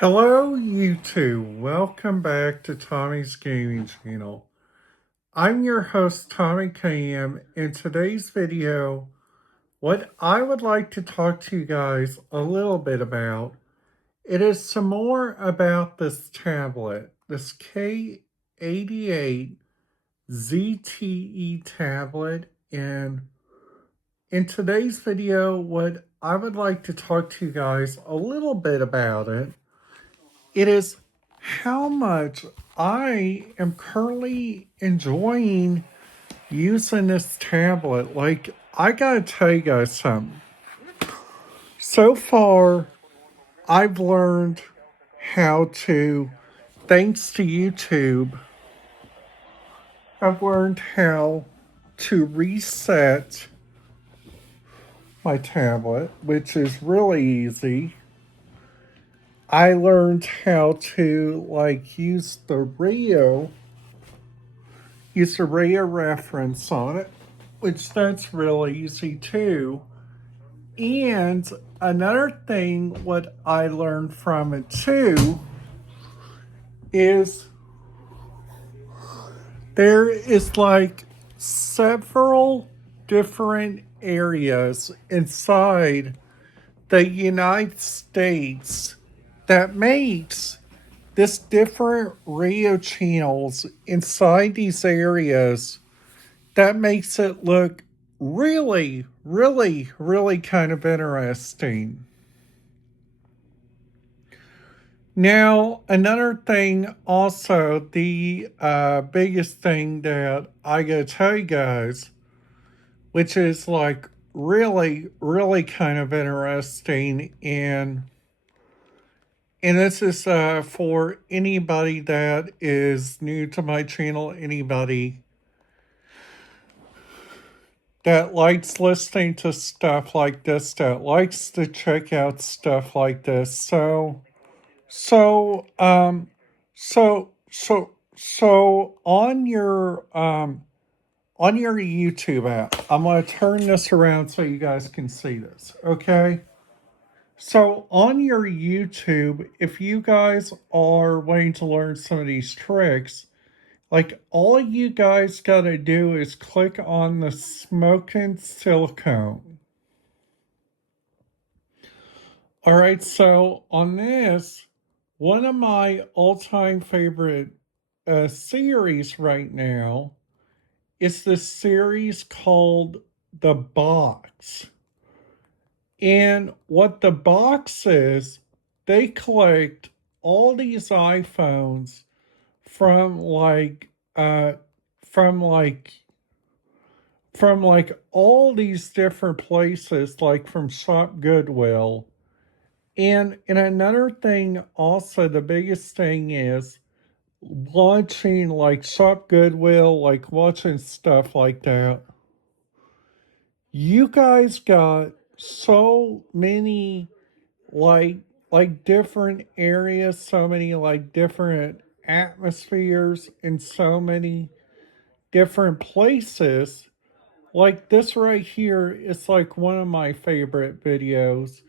Hello, YouTube. Welcome back to Tommy's Gaming Channel. I'm your host, Tommy KM. In today's video, what I would like to talk to you guys a little bit about, it is some more about this tablet, this k88 ZTE tablet. And in today's video, what I would like to talk to you guys a little bit about it is how much I am currently enjoying using this tablet. Like, I gotta tell you guys something. So far, I've learned how to, thanks to YouTube, I've learned how to reset my tablet, which is really easy. I learned how to use the radio reference on it, which that's really easy too. And another thing what I learned from it too is there is several different areas inside the United States that makes this different radio channels inside these areas that makes it look really, really, really kind of interesting. Now, another thing also, the biggest thing that I gotta tell you guys, which is really, really kind of interesting, and this is for anybody that is new to my channel, anybody that likes listening to stuff like this, that likes to check out stuff like this. So, on your YouTube app, I'm gonna turn this around so you guys can see this. Okay. So on your YouTube, if you guys are wanting to learn some of these tricks, all you guys gotta do is click on the smoking silicone. All right, so on this, one of my all-time favorite series right now is this series called The Box. And what The Box is, they collect all these iPhones from from all these different places, like from Shop Goodwill. And another thing also, the biggest thing is watching Shop Goodwill, watching stuff like that. You guys got so many different areas, so many different atmospheres in so many different places. Like this right here is one of my favorite videos.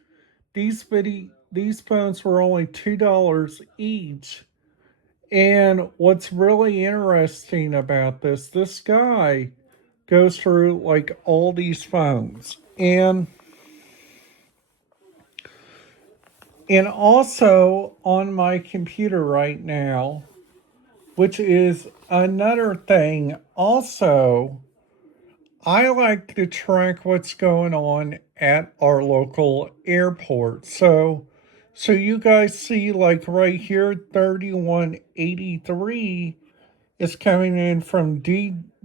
These phones were only $2 each. And what's really interesting about this guy goes through all these phones. And also on my computer right now, which is another thing also, I like to track what's going on at our local airport. So you guys see right here, 3183 is coming in from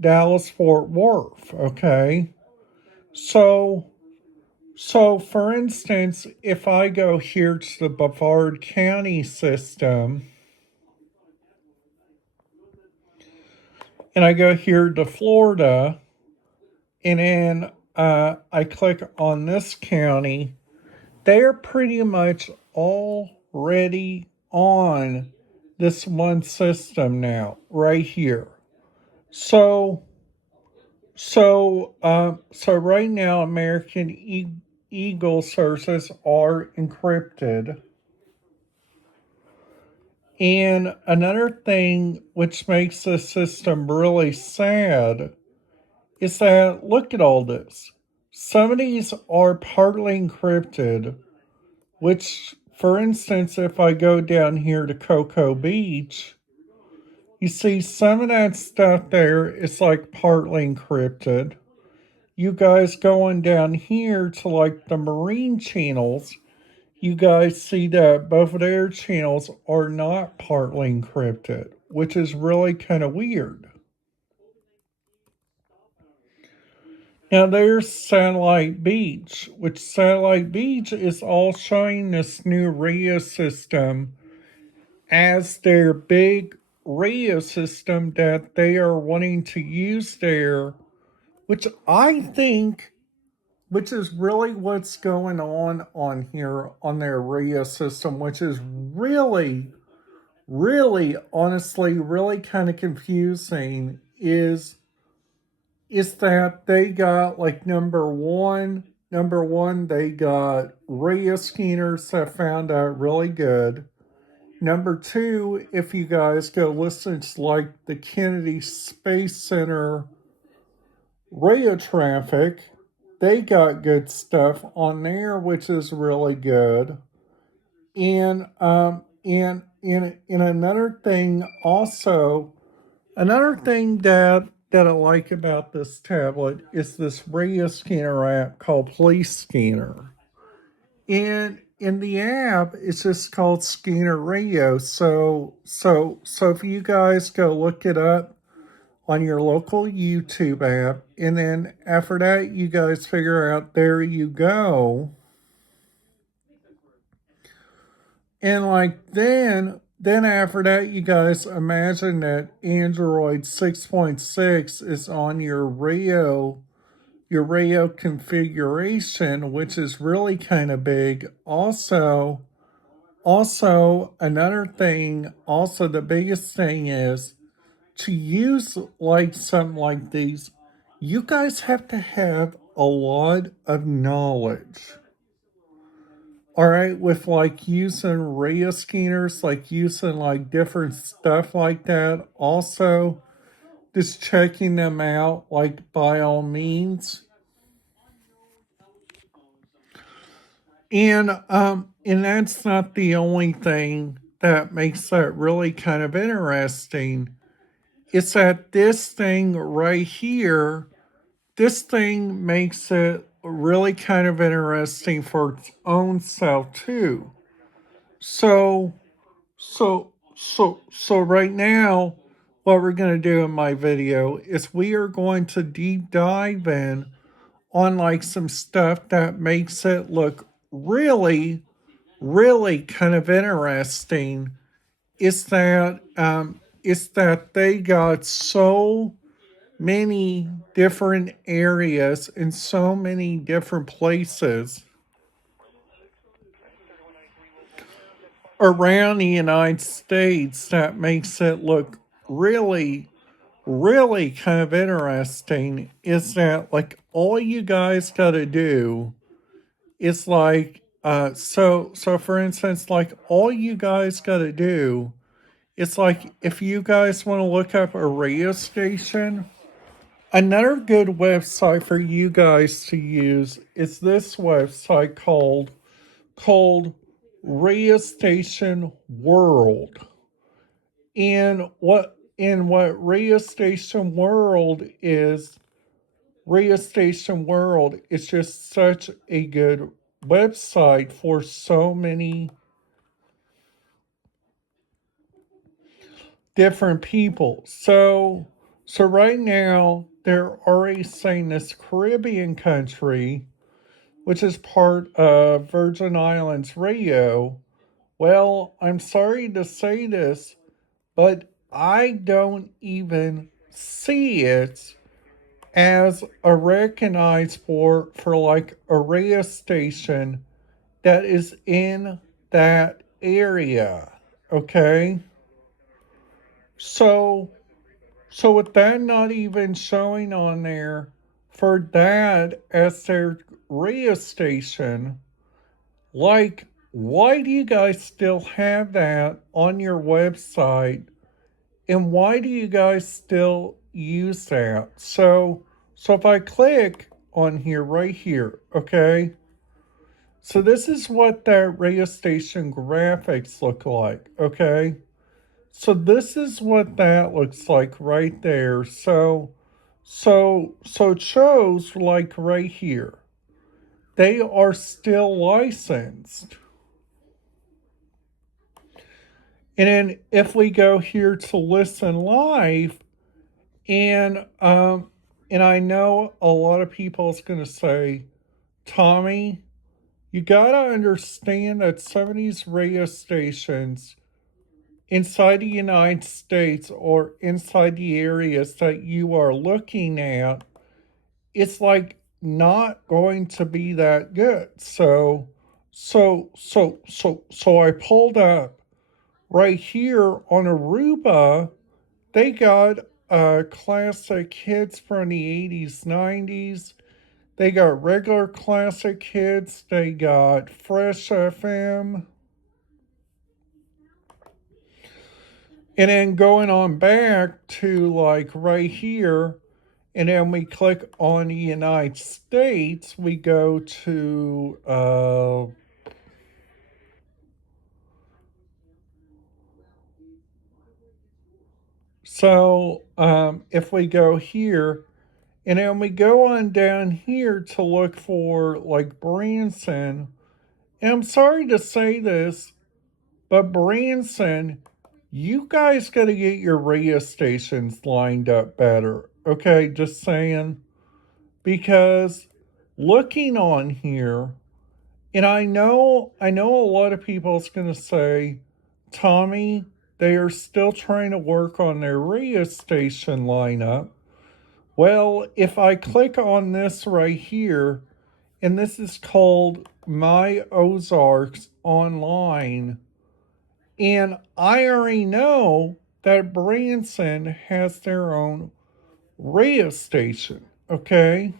Dallas Fort Worth, okay? So for instance, if I go here to the Brevard County system, and I go here to Florida, and then I click on this county, they're pretty much already on this one system now, right here. So right now, American Eagle sources are encrypted. And another thing which makes the system really sad is that, look at all this. Some of these are partly encrypted, which, for instance, if I go down here to Cocoa Beach, you see some of that stuff there is like partly encrypted. You guys going down here to like the marine channels, you guys see that both of their channels are not partly encrypted, which is really kind of weird. Now there's Satellite Beach, which Satellite Beach is all showing this new radio system as their big radio system that they are wanting to use there, which I think, which is really what's going on here on their radio system, which is really honestly really kind of confusing, is that they got like number one they got radio scanners that found out really good. Number two, if you guys go listen to like the Kennedy Space Center radio traffic, they got good stuff on there, which is really good. And another thing also, another thing that I like about this tablet is this radio scanner app called Police Scanner. And in the app, it's just called Scanner Radio. So if you guys go look it up on your local YouTube app, and then after that, you guys figure out there you go. And like then after that, you guys imagine that Android 6.6 is on your radio configuration, which is really kind of big. Also another thing, also the biggest thing is to use like something like these, you guys have to have a lot of knowledge. All right, with like using radio scanners, like using like different stuff like that. Also, just checking them out, like by all means. And that's not the only thing that makes that really kind of interesting. It's that this thing right here, this thing makes it really kind of interesting for its own self too. So so right now, what we're going to do in my video is we are going to deep dive in on like some stuff that makes it look really kind of interesting. Is that they got so many different areas in so many different places around the United States that makes it look really kind of interesting. Is that like all you guys got to do is like so for instance, like all you guys got to do, it's like if you guys want to look up a radio station, another good website for you guys to use is this website called Radio Station World. And what Radio Station World is just such a good website for so many different people. So right now they're already saying this Caribbean country, which is part of Virgin Islands Radio. Well, I'm sorry to say this, but I don't even see it as a recognized for like a radio station that is in that area. Okay? So with that not even showing on there for that as their radio station, like why do you guys still have that on your website? And why do you guys still use that? So if I click on here, right here, okay? So this is what that radio station graphics look like, okay? So this is what that looks like right there. So it shows like right here. They are still licensed. And then if we go here to listen live, and I know a lot of people is going to say, Tommy, you got to understand that some of these radio stations inside the United States or inside the areas that you are looking at, it's like not going to be that good. So I pulled up right here on Aruba. They got classic hits from the 80s, 90s. They got regular classic hits. They got Fresh FM. And then going on back to like right here, and then we click on the United States, we go to if we go here, and then we go on down here to look for like Branson. And I'm sorry to say this, but Branson, you guys got to get your radio stations lined up better. Okay, just saying. Because looking on here, and I know a lot of people is going to say, Tommy, they are still trying to work on their radio station lineup. Well, if I click on this right here, and this is called My Ozarks Online, and I already know that Branson has their own radio station, okay?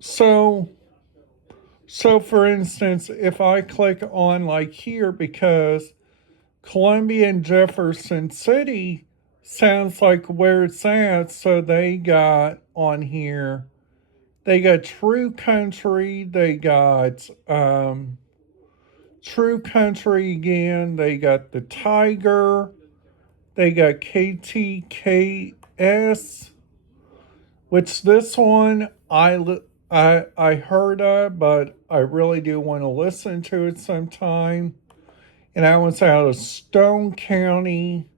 So, so for instance, if I click on like here, because Columbia and Jefferson City sounds like where it's at, so they got on here, they got True Country, they got True Country again, they got the Tiger, they got KTKS, which this one I heard of, but I really do want to listen to it sometime. And that one's out of Stone County.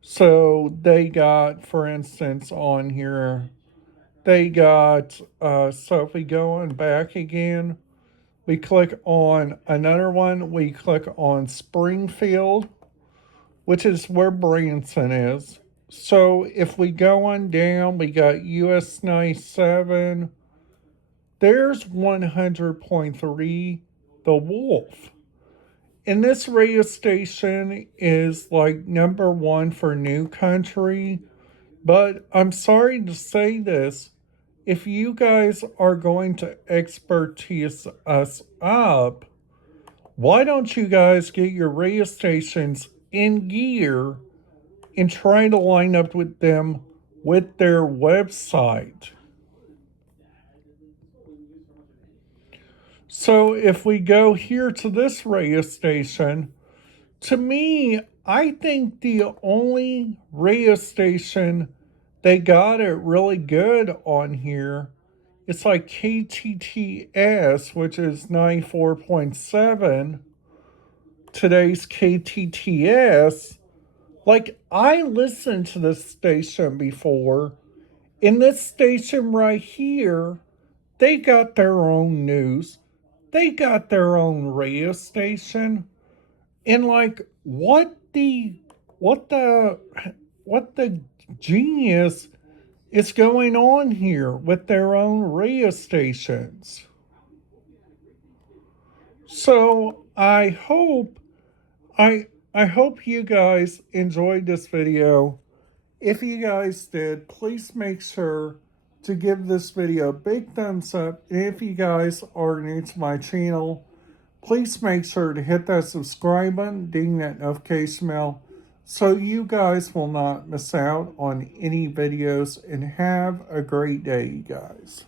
So they got, for instance, on here, they got, so if we go on back again, we click on another one, we click on Springfield, which is where Branson is. So if we go on down, we got US 97, there's 100.3, The Wolf. And this radio station is like number one for new country. But I'm sorry to say this. If you guys are going to expertise us up, why don't you guys get your radio stations in gear and try to line up with them with their website? So if we go here to this radio station, to me, I think the only radio station they got it really good on here, it's like KTTS, which is 94.7, today's KTTS. Like, I listened to this station before. In this station right here, they got their own news. They got their own radio station. And like what the genius is going on here with their own radio stations. So I hope you guys enjoyed this video. If you guys did, please make sure to give this video a big thumbs up. And if you guys are new to my channel, please make sure to hit that subscribe button, ding that notification bell, so you guys will not miss out on any videos. And have a great day, you guys.